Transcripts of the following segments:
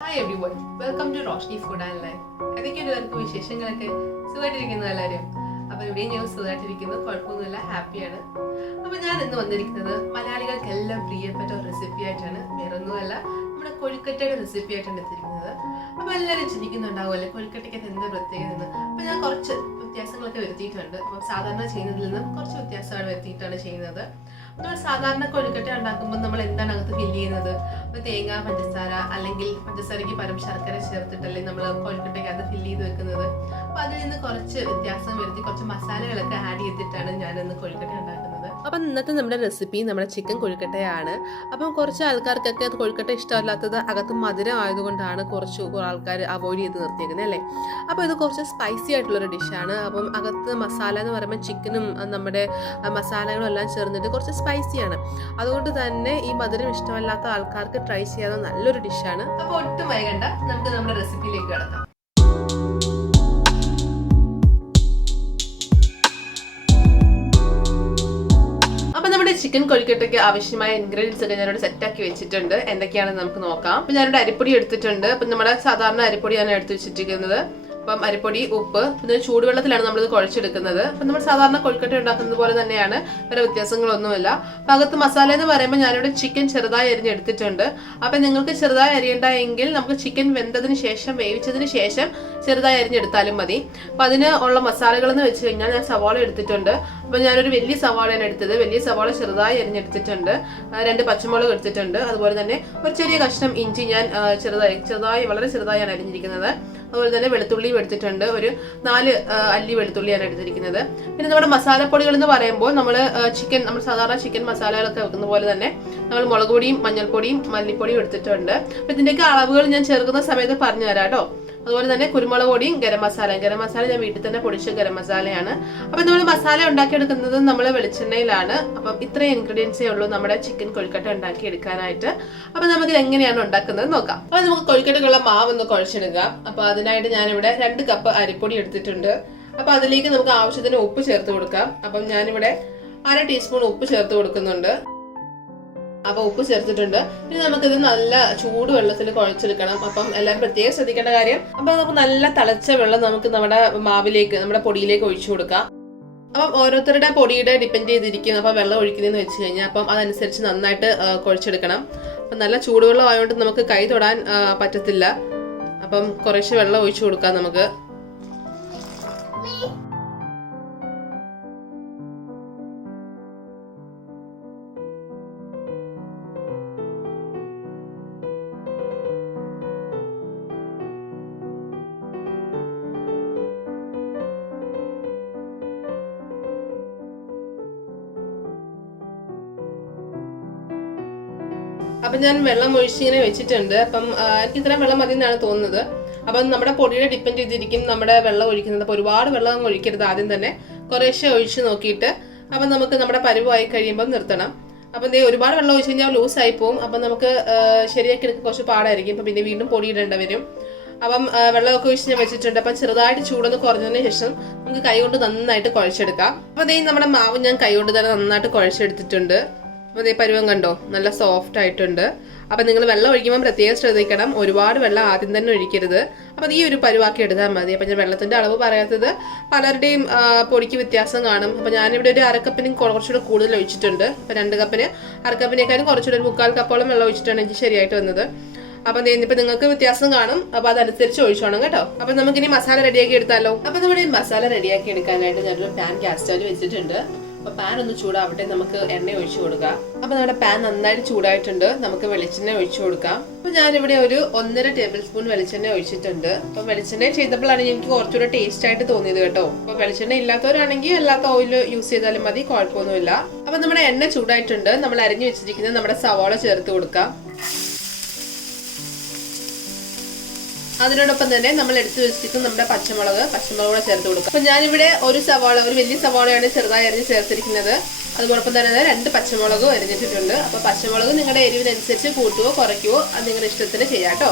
Hi everyone, welcome to Roshnisfoodnlife. എന്തൊക്കെയാണ് എല്ലാവർക്കും വിശേഷങ്ങളൊക്കെ? സുഖമായിട്ടിരിക്കുന്നു എല്ലാവരും? അപ്പോൾ ഇവിടെ ഞാൻ സുഖമായിട്ടിരിക്കുന്നു, കുഴപ്പമൊന്നുമില്ല, ഹാപ്പിയാണ്. അപ്പോൾ ഞാൻ ഇന്ന് വന്നിരിക്കുന്നത് മലയാളികൾക്കെല്ലാം പ്രിയപ്പെട്ട ഒരു റെസിപ്പി ആയിട്ടാണ്. വേറൊന്നുമല്ല, നമ്മുടെ കൊഴുക്കട്ടയുടെ റെസിപ്പി ആയിട്ടാണ് എത്തിയിരിക്കുന്നത്. അപ്പോൾ എല്ലാവരും ചിന്തിക്കുന്നുണ്ടാവുമല്ലേ കൊഴുക്കട്ടയ്ക്ക് എന്താ പ്രത്യേകത എന്ന്. അപ്പോൾ ഞാൻ കുറച്ച് വ്യത്യാസങ്ങളൊക്കെ വരുത്തിയിട്ടുണ്ട്. അപ്പോൾ സാധാരണ ചെയ്യുന്നതിൽ നിന്നും കുറച്ച് വ്യത്യാസങ്ങൾ വരുത്തിയിട്ടാണ് ചെയ്യുന്നത്. നമ്മൾ സാധാരണ കൊഴുക്കട്ട ഉണ്ടാക്കുമ്പോൾ നമ്മൾ എന്താണ് അകത്ത് ഫില്ല് ചെയ്യുന്നത്? തേങ്ങ, പഞ്ചസാര, അല്ലെങ്കിൽ പഞ്ചസാരയ്ക്ക് പകരം ശർക്കര ചേർത്തിട്ടല്ലേ നമ്മൾ കൊഴുക്കട്ടയ്ക്കകത്ത് ഫില്ല് ചെയ്ത് വെക്കുന്നത്. അപ്പോൾ അതിൽ നിന്ന് കുറച്ച് വ്യത്യാസം വരുത്തി കുറച്ച് മസാലകളൊക്കെ ആഡ് ചെയ്തിട്ടാണ് ഞാനിന്ന് കൊഴുക്കട്ട ഉണ്ടാക്കുന്നത്. അപ്പം ഇന്നത്തെ നമ്മുടെ റെസിപ്പി നമ്മുടെ ചിക്കൻ കൊഴുക്കട്ടയാണ്. അപ്പം കുറച്ച് ആൾക്കാർക്കൊക്കെ കൊഴുക്കട്ട ഇഷ്ടമല്ലാത്തത് അകത്ത് മധുരം ആയതുകൊണ്ടാണ് കുറച്ച് ആൾക്കാർ അവോയ്ഡ് ചെയ്ത് നിർത്തിയേക്കുന്നത് അല്ലേ. അപ്പോൾ ഇത് കുറച്ച് സ്പൈസി ആയിട്ടുള്ളൊരു ഡിഷാണ്. അപ്പം അകത്ത് മസാല എന്ന് പറയുമ്പോൾ ചിക്കനും നമ്മുടെ മസാലകളും എല്ലാം ചേർന്നിട്ട് കുറച്ച് സ്പൈസിയാണ്. അതുകൊണ്ട് തന്നെ ഈ മധുരം ഇഷ്ടമല്ലാത്ത ആൾക്കാർക്ക് ട്രൈ ചെയ്യാവുന്ന നല്ലൊരു ഡിഷാണ്. അപ്പോൾ ഒട്ടും വൈകണ്ട, നമുക്ക് നമ്മുടെ റെസിപ്പിയിലേക്ക് കിടക്കാം. നമ്മുടെ ചിക്കൻ കൊഴുക്കട്ടയ്ക്ക് ആവശ്യമായ ഇൻഗ്രീഡിയൻസ് ഒക്കെ ഞാനിവിടെ സെറ്റാക്കി വെച്ചിട്ടുണ്ട്. എന്തൊക്കെയാണെന്ന് നമുക്ക് നോക്കാം. അപ്പൊ ഞാനിവിടെ അരിപ്പൊടി എടുത്തിട്ടുണ്ട്. അപ്പൊ നമ്മുടെ സാധാരണ അരിപ്പൊടിയാണ് എടുത്ത് വെച്ചിരിക്കുന്നത്. അപ്പം അരിപ്പൊടി, ഉപ്പ്, പിന്നെ ചൂടുവെള്ളത്തിലാണ് നമ്മളിത് കുഴച്ചെടുക്കുന്നത്. അപ്പം നമ്മൾ സാധാരണ കൊഴുക്കട്ട ഉണ്ടാക്കുന്നത് പോലെ തന്നെയാണ്, വേറെ വ്യത്യാസങ്ങളൊന്നുമില്ല. അപ്പം അകത്ത് മസാല എന്ന് പറയുമ്പോൾ ഞാനിവിടെ ചിക്കൻ ചെറുതായി അരിഞ്ഞെടുത്തിട്ടുണ്ട്. അപ്പം നിങ്ങൾക്ക് ചെറുതായി അരിയണ്ട എങ്കിൽ നമുക്ക് ചിക്കൻ വെന്തതിന് ശേഷം, വേവിച്ചതിന് ശേഷം ചെറുതായി അരിഞ്ഞെടുത്താലും മതി. അപ്പം അതിന് ഉള്ള മസാലകൾ എന്ന് വെച്ച് കഴിഞ്ഞാൽ ഞാൻ സവാള എടുത്തിട്ടുണ്ട്. അപ്പം ഞാനൊരു വലിയ സവാളയാണ് എടുത്തത്. വലിയ സവാള ചെറുതായി അരിഞ്ഞെടുത്തിട്ടുണ്ട്. 2 പച്ചമുളക് എടുത്തിട്ടുണ്ട്. അതുപോലെ തന്നെ ഒരു ചെറിയ കഷ്ണം ഇഞ്ചി ഞാൻ വളരെ ചെറുതായാണ് അരിഞ്ഞിരിക്കുന്നത്. അതുപോലെ തന്നെ വെളുത്തുള്ളിയും എടുത്തിട്ടുണ്ട്. ഒരു 4 അല്ലി വെളുത്തുള്ളിയാണ് എടുത്തിരിക്കുന്നത്. പിന്നെ നമ്മുടെ മസാലപ്പൊടികൾ എന്ന് പറയുമ്പോൾ നമ്മൾ സാധാരണ ചിക്കൻ മസാലകളൊക്കെ വെക്കുന്ന പോലെ തന്നെ നമ്മൾ മുളക് പൊടിയും, മഞ്ഞൾപ്പൊടിയും, മല്ലിപ്പൊടിയും എടുത്തിട്ടുണ്ട്. അപ്പം ഇതിൻ്റെയൊക്കെ അളവുകൾ ഞാൻ ചേർക്കുന്ന സമയത്ത് പറഞ്ഞു തരാം കേട്ടോ. അതുപോലെ തന്നെ കുരുമുളക് പൊടിയും ഗരം മസാല ഞാൻ വീട്ടിൽ തന്നെ പൊടിച്ച ഗരം മസാലയാണ്. അപ്പം നമ്മൾ മസാല ഉണ്ടാക്കിയെടുക്കുന്നത് നമ്മൾ വെളിച്ചെണ്ണയിലാണ്. അപ്പം ഇത്രയും ഇൻഗ്രീഡിയൻസേ ഉള്ളൂ നമ്മുടെ ചിക്കൻ കൊഴുക്കട്ട ഉണ്ടാക്കിയെടുക്കാനായിട്ട്. അപ്പം നമുക്ക് എങ്ങനെയാണ് ഉണ്ടാക്കുന്നത് നോക്കാം. അപ്പം നമുക്ക് കൊഴുക്കട്ടയ്ക്കുള്ള മാവ് ഒന്ന് കുഴച്ചെടുക്കാം. അപ്പം അതിനായിട്ട് ഞാനിവിടെ 2 കപ്പ് അരിപ്പൊടി എടുത്തിട്ടുണ്ട്. അപ്പം അതിലേക്ക് നമുക്ക് ആവശ്യത്തിന് ഉപ്പ് ചേർത്ത് കൊടുക്കാം. അപ്പം ഞാനിവിടെ 1/2 ടീസ്പൂൺ ഉപ്പ് ചേർത്ത് കൊടുക്കുന്നുണ്ട്. അപ്പൊ ഉപ്പ് ചേർത്തിട്ടുണ്ട്. ഇനി നമുക്കിത് നല്ല ചൂട് വെള്ളത്തിൽ കുഴച്ചെടുക്കണം. അപ്പം എല്ലാവരും പ്രത്യേകം ശ്രദ്ധിക്കേണ്ട കാര്യം, അപ്പൊ നമുക്ക് നല്ല തിളച്ച വെള്ളം നമുക്ക് നമ്മുടെ മാവിലേക്ക്, നമ്മുടെ പൊടിയിലേക്ക് ഒഴിച്ചു കൊടുക്കാം. അപ്പം ഓരോരുത്തരുടെ പൊടിയുടെ ഡിപ്പെൻഡ് ചെയ്തിരിക്കും അപ്പം വെള്ളം ഒഴിക്കുന്നതെന്ന് വെച്ച് കഴിഞ്ഞാൽ അപ്പം അതനുസരിച്ച് നന്നായിട്ട് കുഴച്ചെടുക്കണം. അപ്പം നല്ല ചൂടുവെള്ളം ആയതുകൊണ്ട് നമുക്ക് കൈ തൊടാൻ പറ്റത്തില്ല. അപ്പം കുറേശ്ശെ വെള്ളം ഒഴിച്ചു കൊടുക്കാം നമുക്ക്. അപ്പം ഞാൻ വെള്ളം ഒഴിച്ചിങ്ങനെ വെച്ചിട്ടുണ്ട്. അപ്പം എനിക്ക് ഇത്രയും വെള്ളം മതി എന്നാണ് തോന്നുന്നത്. അപ്പം നമ്മുടെ പൊടിയുടെ ഡിപ്പെൻഡ് ചെയ്തിരിക്കും നമ്മുടെ വെള്ളം ഒഴിക്കുന്നത്. അപ്പോൾ ഒരുപാട് വെള്ളം ഒഴിക്കരുത്. ആദ്യം തന്നെ കുറേശ്ശെ ഒഴിച്ച് നോക്കിയിട്ട് അപ്പം നമുക്ക് നമ്മുടെ പരുവായി കഴിയുമ്പോൾ നിർത്തണം. അപ്പം ഒരുപാട് വെള്ളം ഒഴിച്ച് കഴിഞ്ഞാൽ ലൂസായി പോകും. അപ്പം നമുക്ക് ശരിയാക്കി എടുക്കാൻ കുറച്ച് പാടായിരിക്കും. അപ്പം പിന്നെ വീണ്ടും പൊടി ഇടേണ്ട വരും. അപ്പം വെള്ളമൊക്കെ ഒഴിച്ച് ഞാൻ വെച്ചിട്ടുണ്ട്. അപ്പം ചെറുതായിട്ട് ചൂടൊന്ന് കുറഞ്ഞതിന് ശേഷം നമുക്ക് കൈ കൊണ്ട് നന്നായിട്ട് കുഴച്ചെടുക്കാം. അപ്പം നമ്മുടെ മാവ് ഞാൻ കൈ കൊണ്ട് തന്നെ നന്നായിട്ട് കുഴച്ചെടുത്തിട്ടുണ്ട്. അപ്പോൾ ഇതേ പരുവം കണ്ടോ, നല്ല സോഫ്റ്റ് ആയിട്ടുണ്ട്. അപ്പം നിങ്ങൾ വെള്ളം ഒഴിക്കുമ്പോൾ പ്രത്യേകം ശ്രദ്ധിക്കണം, ഒരുപാട് വെള്ളം ആദ്യം തന്നെ ഒഴിക്കരുത്. അപ്പം ഈ ഒരു പരുവാക്കി എടുത്താൽ മതി. അപ്പം ഞാൻ വെള്ളത്തിൻ്റെ അളവ് പറയാത്തത് പലരുടെയും പൊടിക്ക് വ്യത്യാസം കാണും. അപ്പം ഞാനിവിടെ ഒരു 1/2 കപ്പിനും കുറച്ചുകൂടെ കൂടുതൽ ഒഴിച്ചിട്ടുണ്ട്. അപ്പം 2 കപ്പിന് 1/2 കപ്പിനേക്കാളും കുറച്ചുകൂടെ 1/4 കപ്പോളം വെള്ളം ഒഴിച്ചിട്ടാണ് എനിക്ക് ശരിയായിട്ട് വന്നത്. അപ്പം ഇപ്പം നിങ്ങൾക്ക് വ്യത്യാസം കാണും. അപ്പം അതനുസരിച്ച് ഒഴിച്ചോണം കേട്ടോ. അപ്പം നമുക്കിനി മസാല റെഡിയാക്കി എടുത്താലോ. അപ്പം നമ്മുടെ ഈ മസാല റെഡിയാക്കി എടുക്കാനായിട്ട് ഞാനൊരു പാൻ ഗ്യാസ് സ്റ്റൗവിൽ വെച്ചിട്ടുണ്ട്. അപ്പൊ പാൻ ഒന്ന് ചൂടാവട്ടെ, നമുക്ക് എണ്ണ ഒഴിച്ചു കൊടുക്കാം. അപ്പൊ നമ്മുടെ പാൻ നന്നായിട്ട് ചൂടായിട്ടുണ്ട്. നമുക്ക് വെളിച്ചെണ്ണ ഒഴിച്ചു കൊടുക്കാം. അപ്പൊ ഞാനിവിടെ ഒരു 1.5 ടേബിൾ സ്പൂൺ വെളിച്ചെണ്ണ ഒഴിച്ചിട്ടുണ്ട്. അപ്പൊ വെളിച്ചെണ്ണ ചെയ്തപ്പോഴാണ് എനിക്ക് കുറച്ചുകൂടെ ടേസ്റ്റ് ആയിട്ട് തോന്നിയത് കേട്ടോ. അപ്പൊ വെളിച്ചെണ്ണ ഇല്ലാത്തവരാണെങ്കിൽ അല്ലാത്ത ഓയിൽ യൂസ് ചെയ്താലും മതി, കുഴപ്പമൊന്നുമില്ല. അപ്പൊ നമ്മുടെ എണ്ണ ചൂടായിട്ടുണ്ട്. നമ്മൾ അരിഞ്ഞു വെച്ചിരിക്കുന്നത് നമ്മുടെ സവാള ചേർത്ത് കൊടുക്കാം. അതിനോടൊപ്പം തന്നെ നമ്മൾ എടുത്തു വെച്ചിരിക്കുന്ന നമ്മുടെ പച്ചമുളക് കൂടെ ചേർത്ത് കൊടുക്കാം. അപ്പൊ ഞാനിവിടെ ഒരു വലിയ സവാളയാണ് ചെറുതായി അരിഞ്ഞ് ചേർത്തിരിക്കുന്നത്. അതുപോലൊപ്പം തന്നെ 2 പച്ചമുളകും അരിഞ്ഞിട്ടുണ്ട്. അപ്പൊ പച്ചമുളക് നിങ്ങളുടെ എരിവിനനുസരിച്ച് കൂട്ടുവോ കുറയ്ക്കുവോ അത് നിങ്ങളുടെ ഇഷ്ടത്തിന് ചെയ്യാം കേട്ടോ.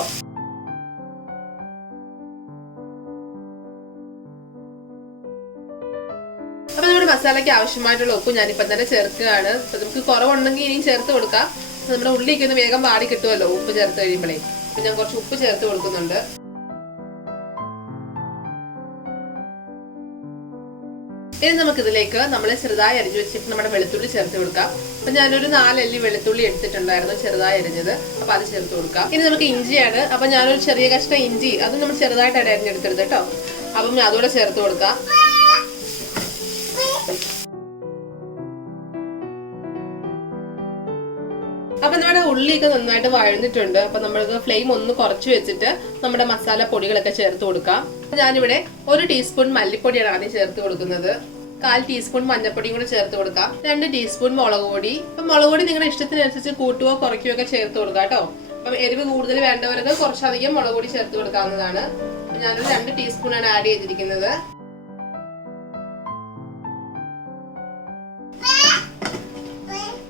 അപ്പൊ നമ്മുടെ മസാലയ്ക്ക് ആവശ്യമായിട്ടുള്ള ഉപ്പ് ഞാനിപ്പം തന്നെ ചേർക്കുകയാണ്. അപ്പൊ നമുക്ക് കുറവുണ്ടെങ്കിൽ ഇനിയും ചേർത്ത് കൊടുക്കാം. നമ്മുടെ ഉള്ളിലേക്ക് ഒന്ന് വേഗം വാടി കിട്ടുമല്ലോ ഉപ്പ് ചേർത്ത് കഴിയുമ്പോഴേ. ഞാൻ കുറച്ച് ഉപ്പ് ചേർത്ത് കൊടുക്കുന്നുണ്ട്. ഇനി നമുക്ക് ഇതിലേക്ക് നമ്മൾ ചെറുതായി അരിഞ്ഞു വെച്ചിട്ട് നമ്മുടെ വെളുത്തുള്ളി ചേർത്ത് കൊടുക്കാം. അപ്പൊ ഞാനൊരു 4 അല്ലി വെളുത്തുള്ളി എടുത്തിട്ടുണ്ടായിരുന്നു, ചെറുതായി അരിഞ്ഞത്. അപ്പൊ അത് ചേർത്ത് കൊടുക്കാം. ഇനി നമുക്ക് ഇഞ്ചിയാണ്. അപ്പൊ ഞാനൊരു ചെറിയ കഷ്ണം ഇഞ്ചി, അത് നമ്മൾ ചെറുതായിട്ട് അരിഞ്ഞെടുക്കരുത് കേട്ടോ. അപ്പം അതുകൂടെ ചേർത്ത് കൊടുക്കാം. അപ്പൊ നമ്മുടെ ഉള്ളിയൊക്കെ നന്നായിട്ട് വഴന്നിട്ടുണ്ട്. അപ്പൊ നമ്മൾക്ക് ഫ്ലെയിം ഒന്ന് കുറച്ച് വെച്ചിട്ട് നമ്മുടെ മസാല പൊടികളൊക്കെ ചേർത്ത് കൊടുക്കാം. ഞാനിവിടെ 1 ടീസ്പൂൺ മല്ലിപ്പൊടിയാണ് ആദ്യം ചേർത്ത് കൊടുക്കുന്നത്. 1/4 ടീസ്പൂൺ മഞ്ഞൾപ്പൊടിയും കൂടെ ചേർത്ത് കൊടുക്കാം. 2 ടീസ്പൂൺ മുളക് പൊടി. അപ്പൊ മുളക് പൊടി നിങ്ങളുടെ ഇഷ്ടത്തിനനുസരിച്ച് കൂട്ടുകയോ കുറയ്ക്കുകയോ ഒക്കെ ചേർത്ത് കൊടുക്കാം കേട്ടോ. അപ്പം എരിവ് കൂടുതൽ വേണ്ടവർക്ക് കുറച്ചധികം മുളക് പൊടി ചേർത്ത് കൊടുക്കാവുന്നതാണ്. ഞാനൊരു 2 ടീസ്പൂണാണ് ആഡ് ചെയ്തിരിക്കുന്നത്.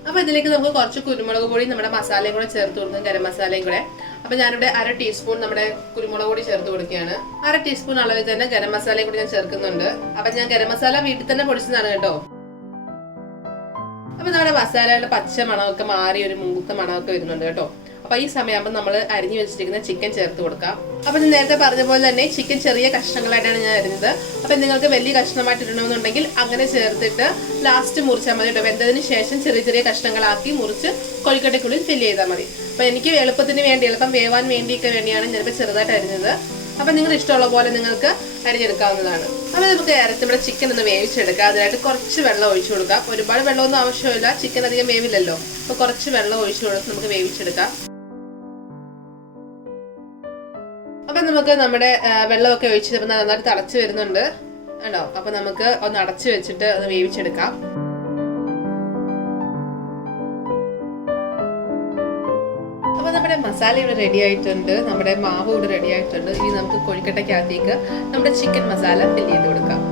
അപ്പൊ ഇതിലേക്ക് നമുക്ക് കുറച്ച് കുരുമുളക് പൊടി നമ്മുടെ മസാലയും കൂടെ ചേർത്ത് കൊടുക്കും, ഗരം മസാലയും കൂടെ. അപ്പൊ ഞാനിവിടെ 1/2 ടീസ്പൂൺ നമ്മുടെ കുരുമുളക് പൊടി ചേർത്ത് കൊടുക്കുകയാണ്. 1/2 ടീസ്പൂൺ അളവിൽ തന്നെ ഗരം മസാലയും കൂടി ഞാൻ ചേർക്കുന്നുണ്ട്. അപ്പൊ ഞാൻ ഗരം മസാല വീട്ടിൽ തന്നെ പൊടിച്ചതാണ് കേട്ടോ. അപ്പൊ നമ്മുടെ മസാലയുടെ പച്ച മണമൊക്കെ മാറി ഒരു മൂത്ത മണമൊക്കെ വരുന്നുണ്ട് കേട്ടോ. അപ്പൊ ഈ സമയമാകുമ്പോൾ നമ്മൾ അരിഞ്ഞു വെച്ചിരിക്കുന്ന ചിക്കൻ ചേർത്ത് കൊടുക്കാം. അപ്പൊ ഞാൻ നേരത്തെ പറഞ്ഞ പോലെ തന്നെ ചിക്കൻ ചെറിയ കഷ്ണങ്ങളായിട്ടാണ് ഞാൻ അരിഞ്ഞത്. അപ്പൊ നിങ്ങൾക്ക് വലിയ കഷ്ണമായിട്ട് ഇടണമെന്നുണ്ടെങ്കിൽ അങ്ങനെ ചേർത്തിട്ട് ലാസ്റ്റ് മുറിച്ചാൽ മതി കേട്ടോ. വെന്തതിന് ശേഷം ചെറിയ ചെറിയ കഷ്ണങ്ങളാക്കി മുറിച്ച് കൊഴുക്കട്ടയ്ക്കുള്ളിൽ ഫില്ല് ചെയ്താൽ മതി. അപ്പൊ എനിക്ക് എളുപ്പത്തിന് വേണ്ടി, എളുപ്പം വേവാൻ വേണ്ടിയൊക്കെ വേണ്ടിയാണ് ഞാനിപ്പോൾ ചെറുതായിട്ട് അരിഞ്ഞത്. അപ്പൊ നിങ്ങൾ ഇഷ്ടമുള്ള പോലെ നിങ്ങൾക്ക് അരിഞ്ഞെടുക്കാവുന്നതാണ്. അപ്പൊ നമുക്ക് നമ്മുടെ ചിക്കൻ ഒന്ന് വേവിച്ചെടുക്കാം. അതിനായിട്ട് കുറച്ച് വെള്ളം ഒഴിച്ചു കൊടുക്കാം. ഒരുപാട് വെള്ളമൊന്നും ആവശ്യമില്ല, ചിക്കൻ അധികം വേവില്ലല്ലോ. അപ്പൊ കുറച്ച് വെള്ളം ഒഴിച്ചു കൊടുത്ത് നമുക്ക് വേവിച്ചെടുക്കാം. അപ്പൊ നമുക്ക് നമ്മുടെ വെള്ളമൊക്കെ ഒഴിച്ച് നന്നായിട്ട് തിളച്ച് വരുന്നുണ്ട് കേട്ടോ. അപ്പൊ നമുക്ക് ഒന്ന് അടച്ചു വെച്ചിട്ട് അത് വേവിച്ചെടുക്കാം. അപ്പൊ നമ്മുടെ മസാല ഇവിടെ റെഡി ആയിട്ടുണ്ട്, നമ്മുടെ മാവ് ഇവിടെ റെഡി ആയിട്ടുണ്ട്. ഇനി നമുക്ക് കൊഴുക്കട്ടയ്ക്കകത്തേക്ക് നമ്മുടെ ചിക്കൻ മസാല ഫില്ല് ചെയ്ത് കൊടുക്കാം.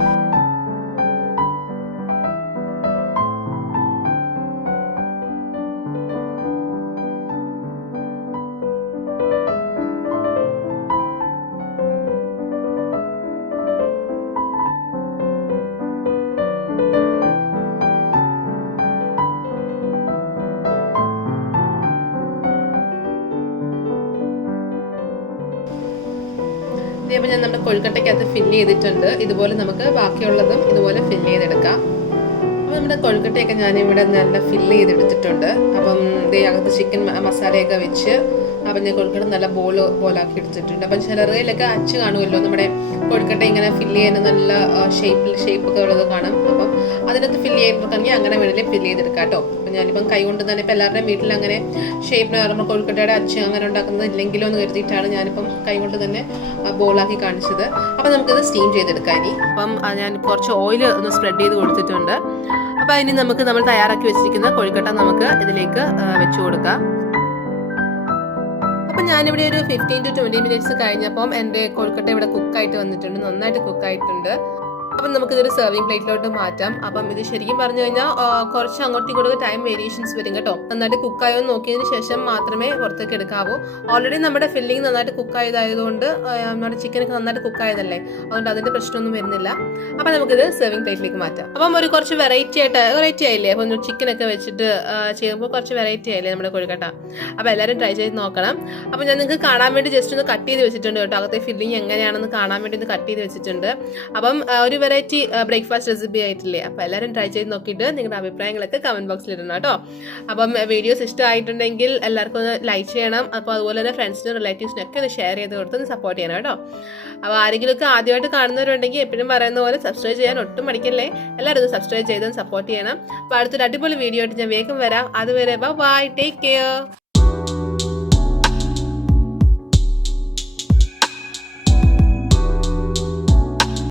ഇതേപോലെ ഞാൻ നമ്മുടെ കൊഴുക്കട്ടയ്ക്കകത്ത് ഫില്ല് ചെയ്തിട്ടുണ്ട്. ഇതുപോലെ നമുക്ക് ബാക്കിയുള്ളതും ഇതുപോലെ ഫില്ല് ചെയ്തെടുക്കാം. അപ്പോൾ നമ്മുടെ കൊഴുക്കട്ടയൊക്കെ ഞാനിവിടെ നല്ല ഫില്ല് ചെയ്തെടുത്തിട്ടുണ്ട്. അപ്പം ഇതിനകത്ത് ചിക്കൻ മസാലയൊക്കെ വെച്ച് അപ്പം ഞാൻ കൊഴുക്കട്ട നല്ല ബോളാക്കി എടുത്തിട്ടുണ്ട്. അപ്പം ചിലറിലൊക്കെ അച്ച് കാണുമല്ലോ, നമ്മുടെ കൊഴുക്കട്ട ഇങ്ങനെ ഫില്ല് ചെയ്യുന്ന നല്ല ഷേപ്പൊക്കെ ഉള്ളത് കാണും. അപ്പം അതിനകത്ത് ഫില്ല് ചെയ്യുമ്പോഴാണെങ്കിൽ അങ്ങനെ വേണമെങ്കിൽ ഫില്ല് ചെയ്തെടുക്കാം കേട്ടോ. അപ്പം ഞാനിപ്പം കൈ കൊണ്ട് തന്നെ ഇപ്പം എല്ലാവരുടെയും വീട്ടിൽ അങ്ങനെ ഷേപ്പിന് നമ്മൾ കൊഴുക്കട്ടയുടെ അച്ച് അങ്ങനെ ഉണ്ടാക്കുന്നത് ഇല്ലെങ്കിലോ എന്ന് കരുതിയിട്ടാണ് ഞാനിപ്പം കൈ കൊണ്ട് തന്നെ ബോളാക്കി കാണിച്ചത്. അപ്പം നമുക്കത് സ്റ്റീം ചെയ്തെടുക്കാം. ഇനി അപ്പം ഞാൻ കുറച്ച് ഓയിൽ ഒന്ന് സ്പ്രെഡ് ചെയ്ത് കൊടുത്തിട്ടുണ്ട്. അപ്പം ഇനി നമ്മൾ തയ്യാറാക്കി വെച്ചിരിക്കുന്ന കൊഴുക്കട്ട നമുക്ക് ഇതിലേക്ക് വെച്ച് കൊടുക്കാം. അപ്പം ഞാനിവിടെ ഒരു 15 to 20 മിനിറ്റ്സ് കഴിഞ്ഞപ്പം എൻ്റെ കൊഴുക്കട്ട ഇവിടെ കുക്കായിട്ട് വന്നിട്ടുണ്ട്, നന്നായിട്ട് കുക്കായിട്ടുണ്ട്. അപ്പം നമുക്കിതൊരു സെർവിങ് പ്ലേറ്റിലോട്ട് മാറ്റാം. അപ്പം ഇത് ശരിക്കും പറഞ്ഞു കഴിഞ്ഞാൽ കുറച്ച് അങ്ങോട്ടും ഇങ്ങോട്ടും ടൈം വേരിയേഷൻസ് വരും കേട്ടോ. നന്നായിട്ട് കുക്കായോ നോക്കിയതിന് ശേഷം മാത്രമേ പുറത്തേക്ക് എടുക്കാവൂ. ഓൾറെഡി നമ്മുടെ ഫില്ലിങ് നന്നായിട്ട് കുക്കായതായതുകൊണ്ട്, നമ്മുടെ ചിക്കനൊക്കെ നന്നായിട്ട് കുക്കായതല്ലേ, അതുകൊണ്ട് അതിൻ്റെ പ്രശ്നമൊന്നും വരുന്നില്ല. അപ്പം നമുക്കിത് സെർവിങ് പ്ലേറ്റിലേക്ക് മാറ്റാം. അപ്പം ഒരു കുറച്ച് വെറൈറ്റി ആയില്ലേ, അപ്പം ചിക്കനൊക്കെ വെച്ചിട്ട് ചെയ്യുമ്പോൾ കുറച്ച് വെറൈറ്റി ആയില്ലേ നമ്മുടെ കൊഴുക്കട്ട. അപ്പം എല്ലാവരും ട്രൈ ചെയ്ത് നോക്കണം. അപ്പം ഞാൻ നിങ്ങൾക്ക് കാണാൻ വേണ്ടി ജസ്റ്റ് ഒന്ന് കട്ട് ചെയ്ത് വെച്ചിട്ടുണ്ട് കേട്ടോ. അകത്തെ ഫില്ലിങ് എങ്ങനെയാണെന്ന് കാണാൻ വേണ്ടി ഒന്ന് കട്ട് ചെയ്ത് വെച്ചിട്ടുണ്ട്. അപ്പം ഒരു വെറൈറ്റി ബ്രേക്ക്ഫാസ്റ്റ് റെസിപ്പി ആയിട്ടില്ലേ. അപ്പോൾ എല്ലാവരും ട്രൈ ചെയ്ത് നോക്കിയിട്ട് നിങ്ങളുടെ അഭിപ്രായങ്ങളൊക്കെ കമൻറ്റ് ബോക്സിൽ ഇടണം കേട്ടോ. അപ്പം വീഡിയോസ് ഇഷ്ടമായിട്ടുണ്ടെങ്കിൽ എല്ലാവർക്കും ഒന്ന് ലൈക്ക് ചെയ്യണം. അപ്പോൾ അതുപോലെ തന്നെ ഫ്രണ്ട്സിനും റിലേറ്റീവ്സിനൊക്കെ ഒന്ന് ഷെയർ ചെയ്ത് കൊടുത്ത് ഒന്ന് സപ്പോർട്ട് ചെയ്യണം കേട്ടോ. അപ്പോൾ ആരെങ്കിലുമൊക്കെ ആദ്യമായിട്ട് കാണുന്നവരുണ്ടെങ്കിൽ എപ്പോഴും പറയുന്ന പോലെ സബ്സ്ക്രൈബ് ചെയ്യാൻ ഒട്ടും മടിക്കല്ലേ. എല്ലാവരും ഒന്ന് സബ്സ്ക്രൈബ് ചെയ്ത് സപ്പോർട്ട് ചെയ്യണം. അപ്പോൾ അടുത്തൊരു അടിപൊളി വീഡിയോ ആയിട്ട് ഞാൻ വേഗം വരാം. അതുവരെ ബൈ, ടേക്ക് കെയർ.